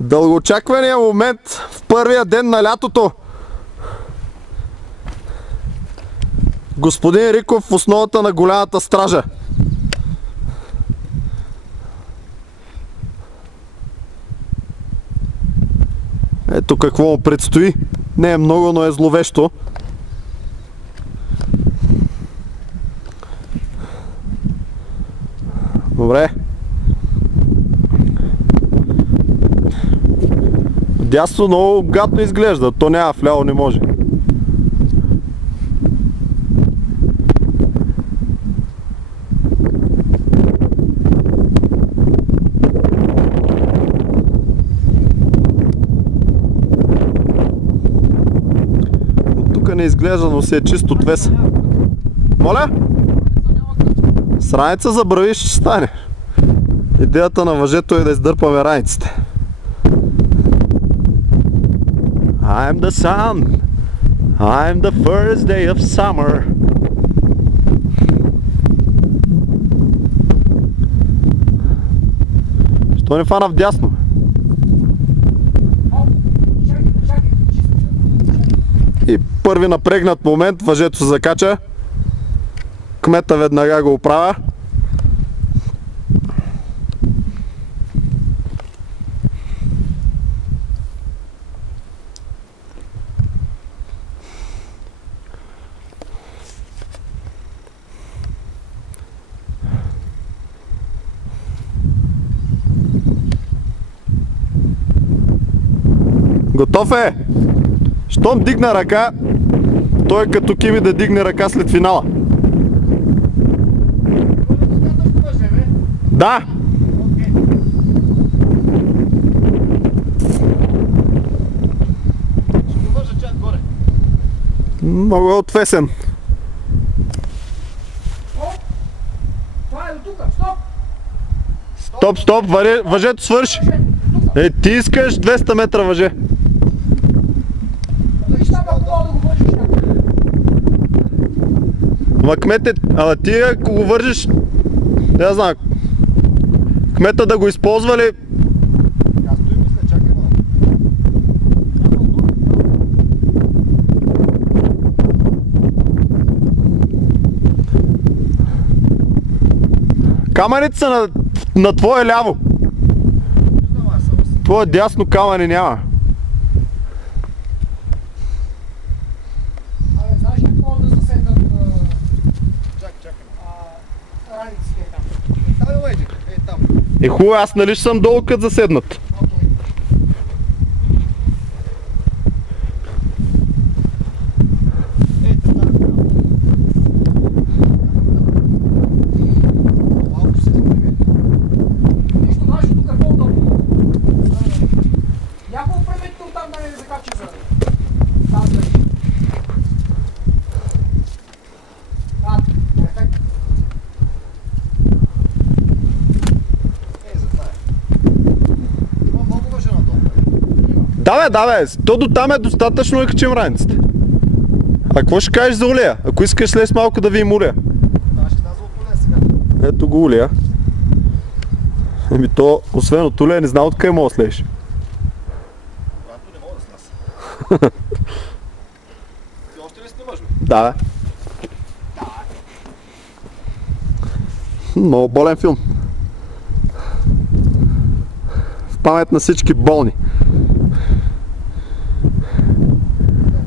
Дългоочаквания момент в първия ден на лятото. Господин Риков в основата на голямата стража. Ето какво му предстои. Не е много, но е зловещо. Добре. Дясно много гадно изглежда. То няма, вляво не може. От тук не изглежда, но си е чисто отвес. Моля? С раница забрави ще стане. Идеята на въжето е да издърпаме раниците. I'm the sun. I'm the first day of summer. Що не фана вдясно? И първи напрегнат момент въжето се закача. Кмета веднага го оправя. Готов е! Щом дигна ръка, той е като Кими да дигне ръка след финала. Да! Много е отвесен. Стоп! Въжето свърши! Ти искаш 200 метра въже. Ама кмете, ти ако го вържиш, не знам, кмета да го използва ли? Камъните са на твое ляво. Твое дясно камъни няма. Знаеш ли какво да заседнат раниците там? Хубаво, аз нали ще съм долу като заседнат. Да бе, то до там е достатъчно да качим раниците. А какво ще кажеш за Улия? Ако искаш слез малко да ви им Улия. Аз ще казвам от Улия сега. Ето го Улия. То, освен от Улия, не знам откъде мога да слезеш. Когато не мога да сляза. Ти още ли снимаш, бе? Да, бе. Много болен филм. В памет на всички болни.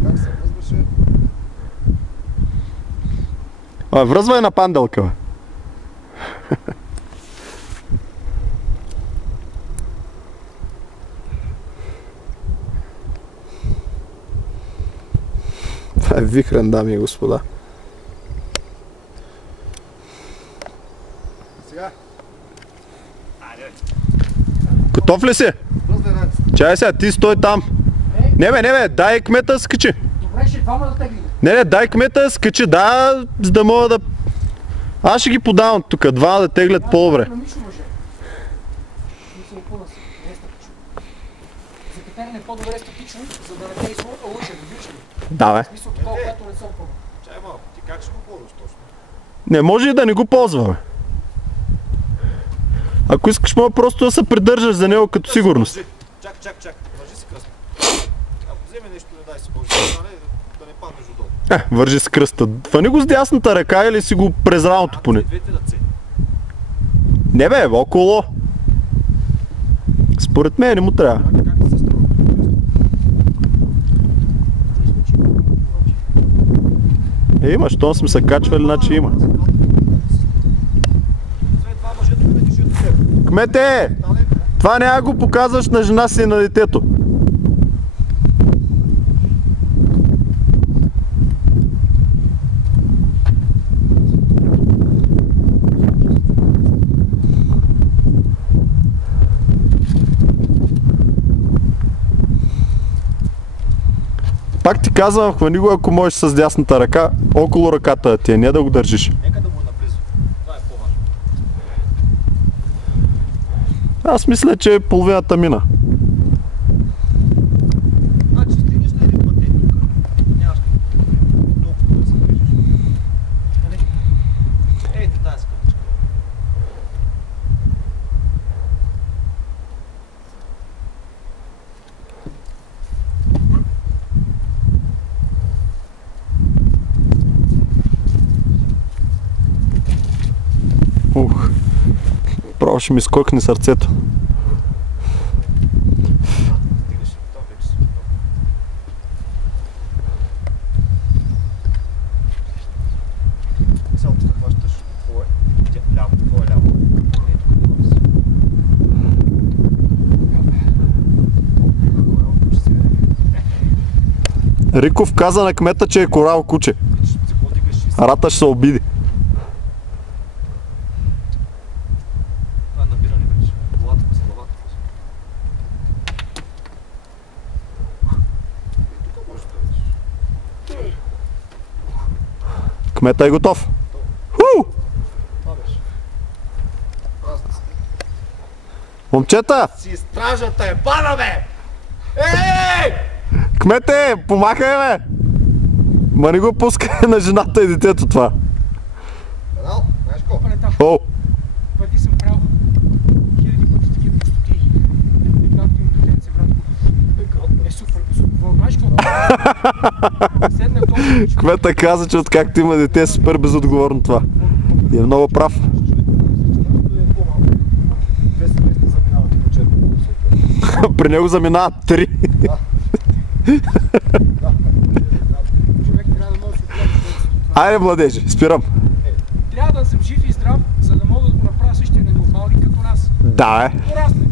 Как се връзваше? Връзвай на панделка, бе. Това е вихрен, дами и господа. Сега. Готов ли си? Връзвай раниците. Чай сега, ти стой там. Не бе, дай кмета да скачи. Добре, ще двама да теглим. Не, дай кмета да скачи, да, за да мога да... Аз ще ги подавам тук, два да теглят по-добре. За катерене е по-добре статично, за да не те излъча, виждаш ли? Да, бе. В смисъл такова, което не се опъва. Чай малко, ти как ще го ползваш точно? Не може и да не го ползваме. Ако искаш, мога просто да се придържаш за него като сигурност. Чакай. Чак. Вържи си кръста. Ако вземе нещо, не дай си Боже, да не паднеш отдолу. Вържи с кръста. Фани го с дясната ръка или си го през рамото поне? Двете ръце. Не бе, около. Според мен не му трябва. Как се струва? Има, щом сме се качвали, значи има. Освен това мъжето не държи от теб. Кмете! Това няма го показваш на жена си и на детето. Пак ти казвам, хвани го, ако можеш с дясната ръка, около ръката ти, не да го държиш. Нека да му наблизо. Това е по-важно. Аз мисля, че половината мина. Значи стигнеш на един път тук. Нямаш толкова да се движиш. Ейте тази скъпчика. Право ще ми скокне сърцето. Стигаш и това вече си готов. Само да хващаш твое ляво, твое ляво. Ето къде си. Риков каза на кмета, че е корал куче. Ще се подигаш и Рата ще се обиди. това е набиране вече. Главата с главата. Тук може да видиш. Кмета е готов. Ху! Това беше. Празна си. Момчета! Си стражата е бана, бе! Ей! Кмете, помахай, бе! Ма не го пускай на жената и детето това. Канал, знаеш колко? Палета. О! Преди съм правил хиляди пъти такива пустоти. Както им детенце, братко. Е супер безотговорно. Знаеш какво? Седнах толкова. Кмета каза, че откакто има дете е супер безотговорно това. И е много прав. При него заминават 3. Човек трябва да може да се отгледа. Айде, младежи, спирам. Трябва да съм жив и здрав, за да мога да го направя същия ненормални като нас. Да, Порасне.